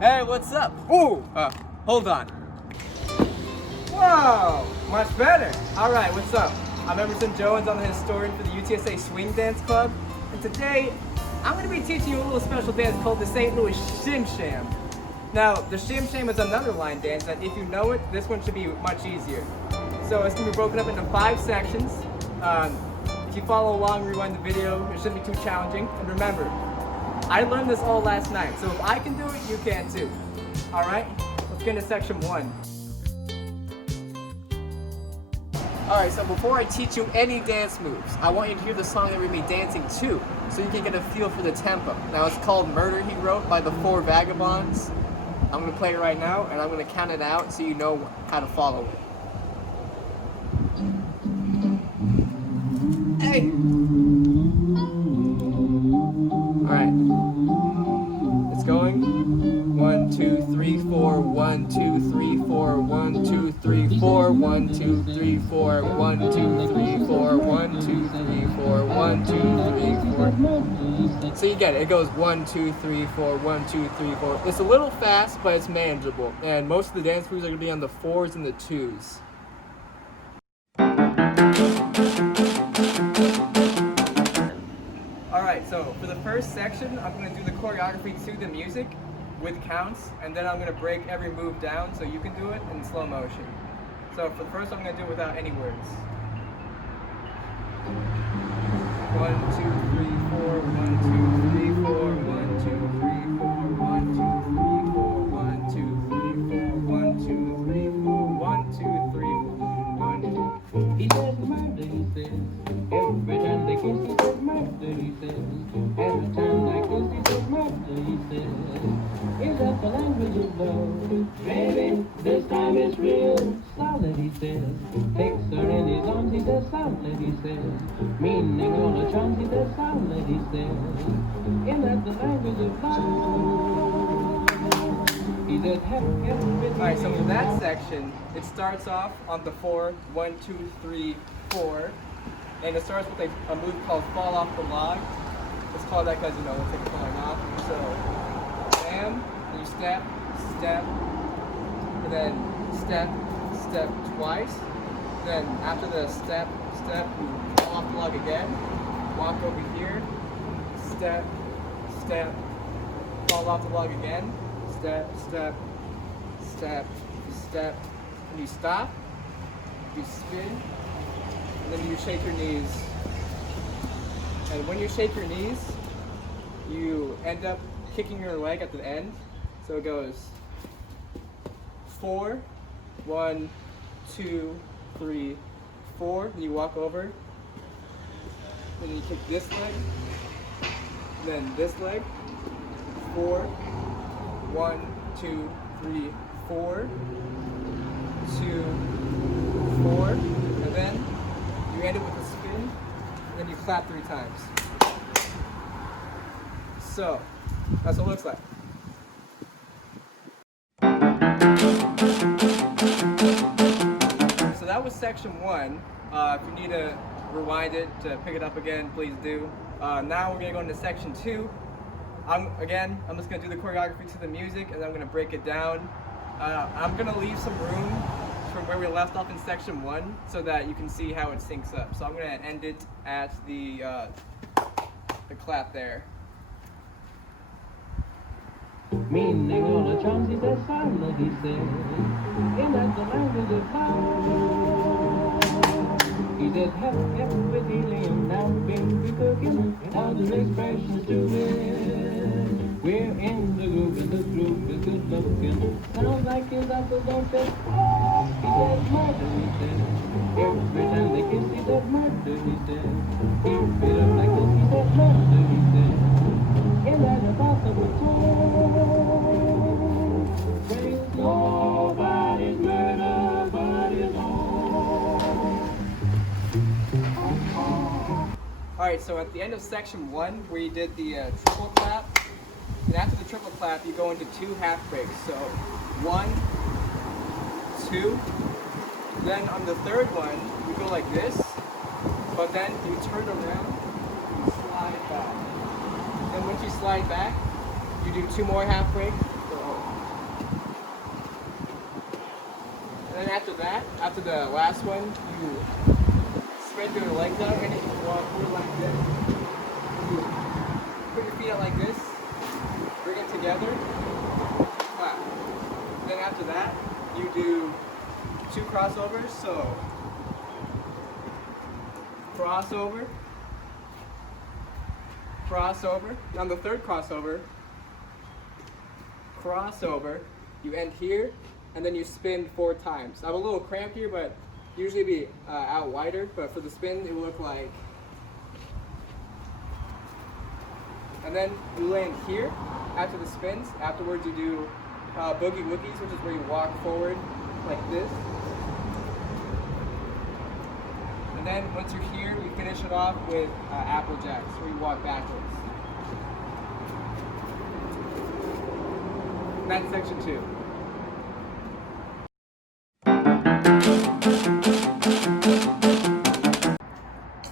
Hey, what's up? Ooh, hold on. Whoa, much better. All right, what's up? I'm Emerson Jones. I'm the historian for the UTSA Swing Dance Club, and today I'm going to be teaching you a little special dance called the St. Louis Shim Sham. Now, the Shim Sham is another line dance that if you know it, this one should be much easier. So it's going to be broken up into 5 sections. If you follow along, rewind the video, it shouldn't be too challenging. And remember, I learned this all last night, so if I can do it, you can too. All right, let's get into section 1. All right, so before I teach you any dance moves, I want you to hear the song that we're going to be dancing to, so you can get a feel for the tempo. Now, it's called Murder, He Wrote by the Four Vagabonds. I'm going to play it right now, and I'm going to count it out so you know how to follow it. Hey! All right, it's going. 1, 2, 3, 4. 1, 2, 3, 4. 1, 2, 3, 4. 1, 2, 3, 4. 1, 2, 3, 4. 1, 2, 3, 4. 1, 2, 3, 4. So you get it. It goes 1, 2, 3, 4. 1, 2, 3, 4. It's a little fast, but it's manageable. And most of the dance moves are going to be on the 4s and the 2s. Alright, so for the first section, I'm going to do the choreography to the music with counts, and then I'm going to break every move down so you can do it in slow motion. So for the first, I'm going to do it without any words. 1, 2, 3, 4, 1, 2, 3, 4, 1, 2, 3, 4, 1, 2, 3, 4, 1, 2, 3, 4, 1, 2, 3, 4, 1, 2, 3, 4, 1, 2. He says murder, he says. Every time they kiss, he says murder, he says. Every time they kiss, he says murder, he says. Is that the language of love? Baby, this time it's real solid, he says. Takes her in his arms, he says solid, he says. Meaning all the charms, he says solid, he says. Is that the language of love? He says everything. Alright, so for that section, it starts off on the 4, 1, 2, 3, 4. And it starts with a move called Fall Off the Log. It's called that because, you know, it's like falling off. So, bam, and you step, step, and then step, step twice. Then after the step, step, you fall off the log again. Walk over here, step, step, fall off the log again. Step, step, step, step, and you stop, you spin, and then you shake your knees. And when you shake your knees, you end up kicking your leg at the end. So it goes 4, 1, 2, 3, 4, then you walk over, then you kick this leg, then this leg, 4, 1, 2, 3, 4, 2, 4, and then you end it with a spin, and then you clap 3 times. So, that's what it looks like. So that was section 1. If you need to rewind it to pick it up again, please do. Now we're going to go into section 2. I'm just going to do the choreography to the music, and then I'm going to break it down. I'm going to leave some room from where we left off in section 1 so that you can see how it syncs up. So I'm going to end it at the clap there. Meaning all the charms, he says solid, he says. In that the language of love. He says everything laying down, baby cooking, all the expressions to it. We're in the groove, and the groove is good looking. Sounds like his apples don't say, oh, he says murder, he says. Every time they kiss, he says murder, he says. He feel up like this, he says murder, he says. In that impossible tone, praise nobody's murder, but his own. Alright, so at the end of section 1, we did the triple clap. And after the triple clap, you go into 2 half breaks. So 1, 2. Then on the third one, you go like this, but then you turn around, you slide back. Then once you slide back, you do 2 more half breaks. So then after that, after the last one, you spread your legs out and you walk forward like this. You put your feet out like this, bring it together, clap. Then after that, you do 2 crossovers, so crossover, crossover. On the third crossover, crossover, you end here, and then you spin 4 times. I'm a little cramped here, but usually be out wider, but for the spin, it will look like. And then you land here after the spins. Afterwards, you do boogie woogies, which is where you walk forward like this. And then once you're here, you finish it off with apple jacks, where you walk backwards. And that's section 2.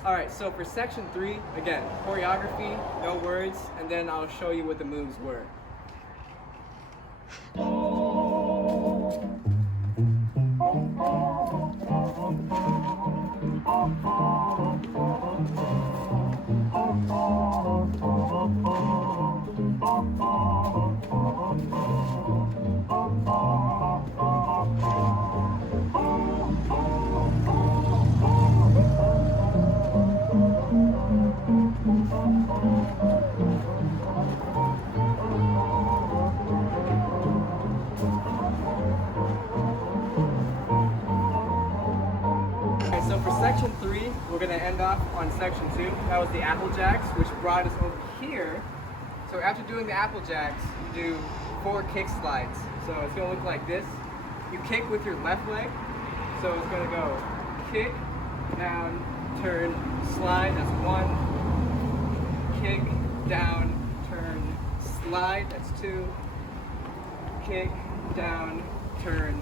Alright, so for section 3, again, choreography, no words, and then I'll show you what the moves were. So for section 3, we're going to end off on section 2. That was the apple jacks, which brought us over here. So after doing the apple jacks, you do 4 kick slides. So it's going to look like this. You kick with your left leg. So it's going to go kick, down, turn, slide. That's 1. Kick, down, turn, slide. That's 2. Kick, down, turn,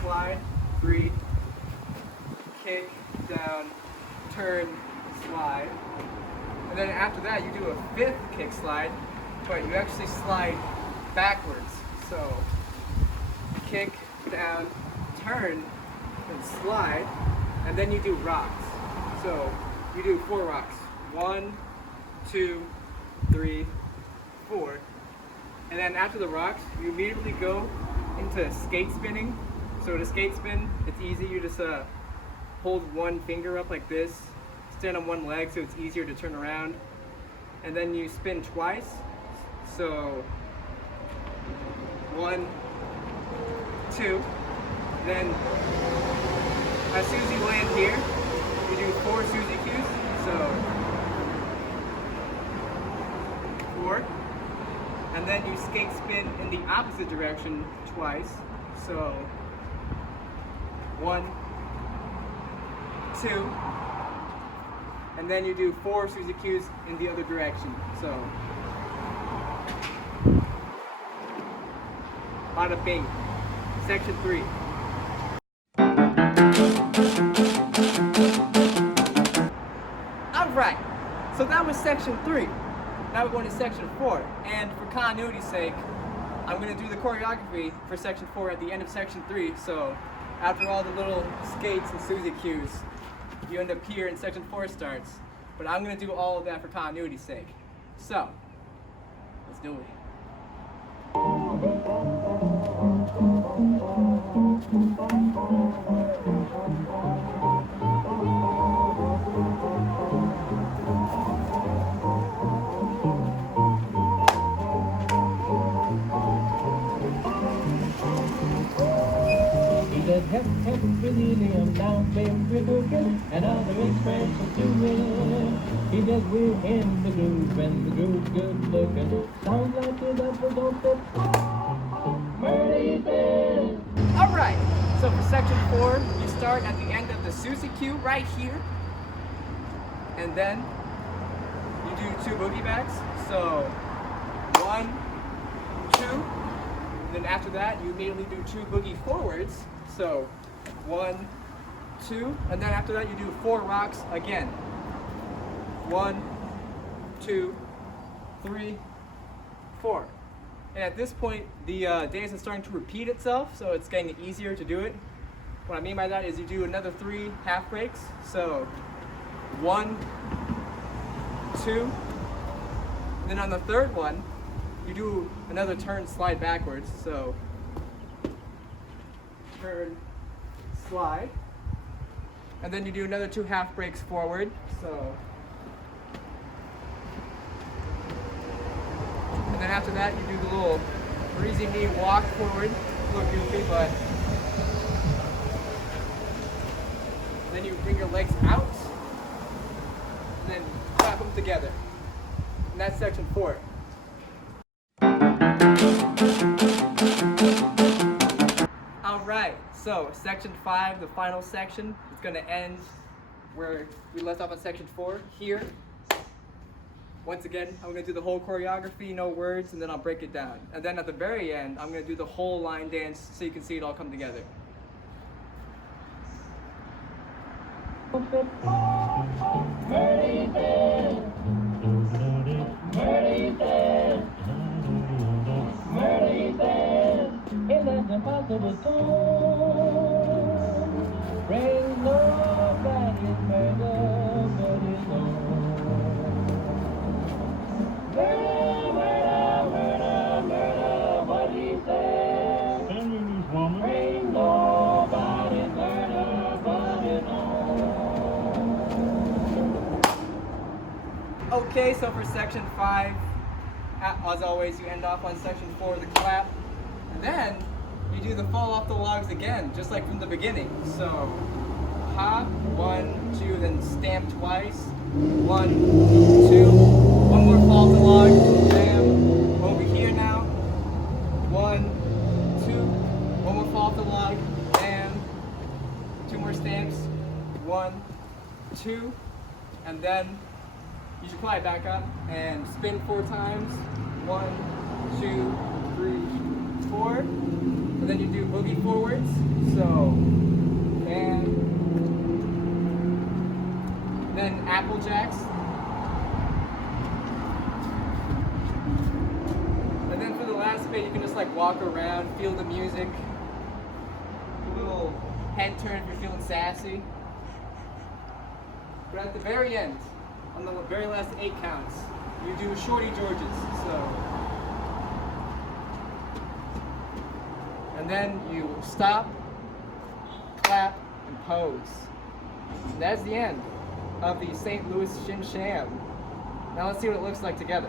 slide. 3. Kick, down, turn, slide. And then after that, you do a 5th kick slide, but you actually slide backwards. So kick, down, turn, and slide. And then you do rocks. So you do 4 rocks. 1, 2, 3, 4. And then after the rocks, you immediately go into skate spinning. So to skate spin, it's easy. You just hold one finger up like this, stand on one leg so it's easier to turn around, and then you spin twice. So 1, 2, then as soon as you land here, you do 4 Suzy Q's. So 4, and then you skate spin in the opposite direction twice. So 1, 2, and then you do 4 Suzy Q's in the other direction. So, bada bing. Section 3. Alright, so that was section 3. Now we're going to section 4. And for continuity's sake, I'm going to do the choreography for section 4 at the end of section 3. So, after all the little skates and Suzy Q's, you end up here and section 4 starts. But I'm going to do all of that for continuity's sake. So, let's do it. Hep, hep, Brazilian, down, baby, boogie, and other expressions to it. He does we're in the groove, and the groove good looking. Sounds like the double don't fit. Mercy. Alright, so for section 4, you start at the end of the Suzy Q right here. And then you do 2 boogie backs. So 1, 2. And then after that, you immediately do 2 boogie forwards. So 1, 2, and then after that you do 4 rocks again. 1, 2, 3, 4. And at this point, the dance is starting to repeat itself, so it's getting easier to do it. What I mean by that is you do another 3 half breaks. So 1, 2, and then on the third one, you do another turn, slide backwards. So turn, slide, and then you do another 2 half breaks forward. So, and then after that, you do the little breezy knee walk forward. A little goofy, but then you bring your legs out, and then clap them together. And that's section 4. Alright, so section 5, the final section, is going to end where we left off on section 4, here. Once again, I'm going to do the whole choreography, no words, and then I'll break it down. And then at the very end, I'm going to do the whole line dance so you can see it all come together. Impossible song brings nobody's murder, but his own. Murder, murder, murder, murder, what he said. Brings nobody's murder, but his own. Okay, so for section 5, as always, you end off on section 4, the clap. And then you do the fall off the logs again, just like from the beginning. So hop, 1, 2, then stamp twice. 1, 2, one more fall off the log, bam. Over here now. 1, 2, one more fall off the log, bam. 2 more stamps. 1, 2, and then you should fly back up and spin 4 times. 1, 2, 3. 4, and then you do boogie forwards. So, and then apple jacks, and then for the last bit, you can just like walk around, feel the music, a little head turn if you're feeling sassy. But at the very end, on the very last 8 counts, you do Shorty Georges. So. And then you stop, clap, and pose. And that's the end of the St. Louis Shim Sham. Now let's see what it looks like together.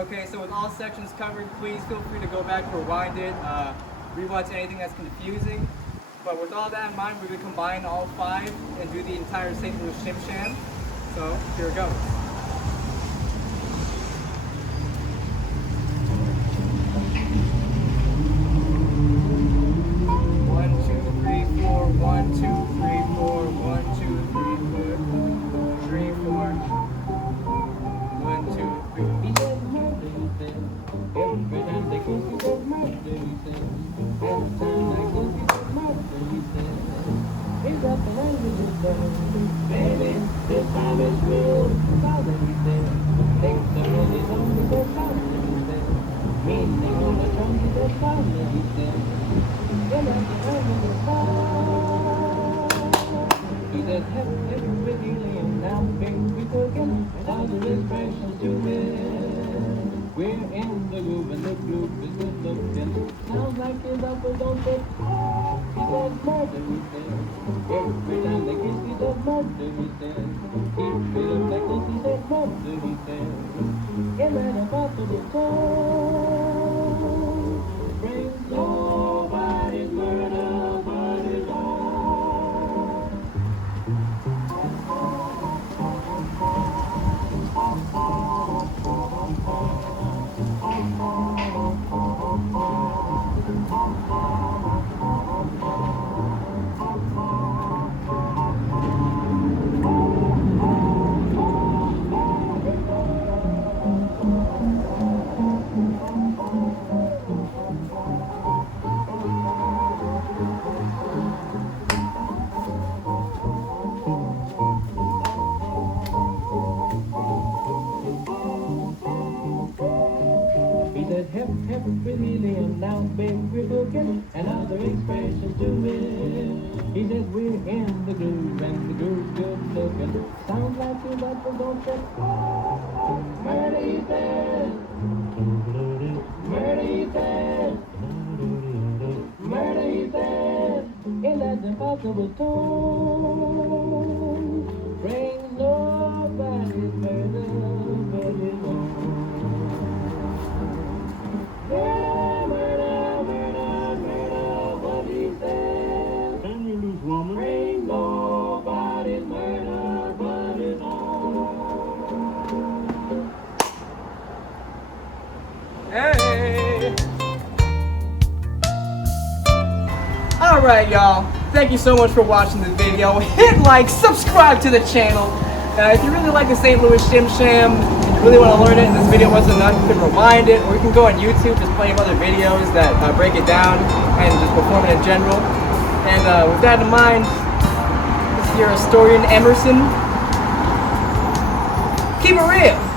Okay, so with all sections covered, please feel free to go back, rewind it, rewatch anything that's confusing. But with all that in mind, we're going to combine all 5 and do the entire St. Louis Shim Sham. So here it goes. Baby, this time it's real. Father, he said, things are really long to go father, he said. Meaning on the tongue, he said, father, he said. Then at the time of the fall, he said, heaven with helium, now baby, cooking, and all the distractions to it. We're in the groove and the groove is good looking. Sounds like his upper don't take off. He said, murder, he said. Every time they kiss, he said, murder, he said. Keep it up like this, he said, murder, he said. Get right up off of the toe. Brings nobody's murder but his own. said, hep, hep, pretty Leon, now baby booking, and other expressions to it. He says, we're in the groove, and the groove's good looking. Sounds like you, but don't say, oh, murder, he says. Murder, he says. Murder, he says. In that impossible tone, brings nobody's murder but his own. Murder, murder, murder, murder, what he says. Turn you loose, woman. Brings nobody's murder but his own. Hey! Alright, y'all. Thank you so much for watching this video. Hit like, subscribe to the channel. If you really like the St. Louis Shim Sham, and you really want to learn it, and this video wasn't enough, you can rewind it, or you can go on YouTube, just plenty of other videos that break it down and just perform it in general. And with that in mind, this is your historian Emerson. Keep it real!